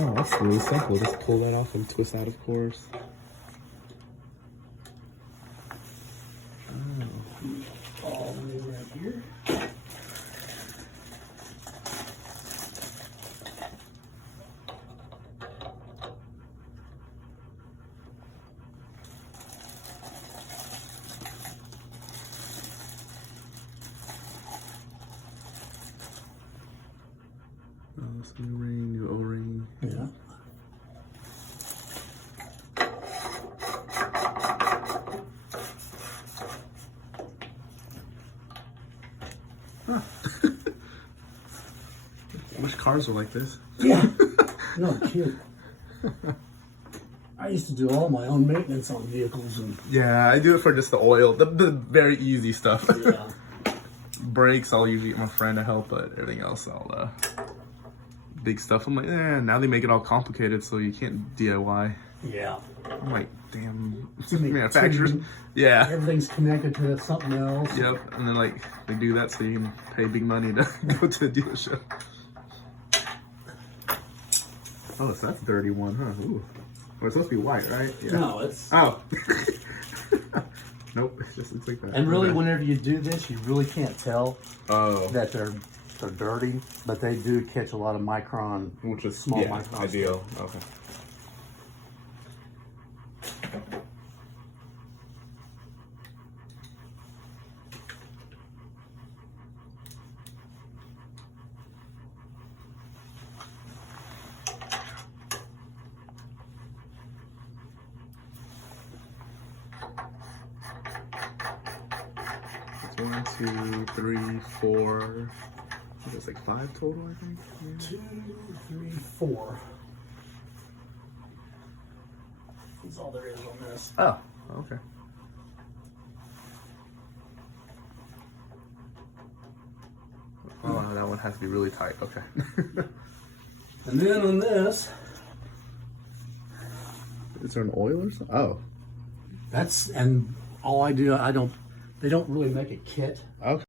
Oh, that's really simple. Just pull that off and twist out, of course. All the way right here. Oh, this new ring, new O-ring. Yeah. Huh. I wish cars were like this. Yeah. No kidding. I used to do all my own maintenance on vehicles and Yeah, I do it for just the oil, the very easy stuff. yeah. Brakes, I'll usually get my friend to help, but everything else, I'll, big stuff, I'm like, now they make it all complicated, so you can't DIY. Yeah. I'm like, damn, many manufacturers. tuning. Yeah. Everything's connected to something else. Yep, and then like, they do that so you can pay big money to go to the dealership. Oh, so that's a dirty one, huh? Ooh. Well, it's supposed to be white, right? Yeah. No, it's Oh. Nope, it just looks like that. and really Okay. whenever you do this, you really can't tell Oh. that they're dirty, but they do catch a lot of micron, Which is small yeah, micron. ideal. Okay. It's 1, 2, 3, 4. It's like 5 total, I think. Yeah. 2, 3, 4. That's all there is on this. Oh, okay. Oh, that one has to be really tight. Okay. And then on this, Is there an oil or something? Oh. that's and all I do. They don't really make a kit. Okay.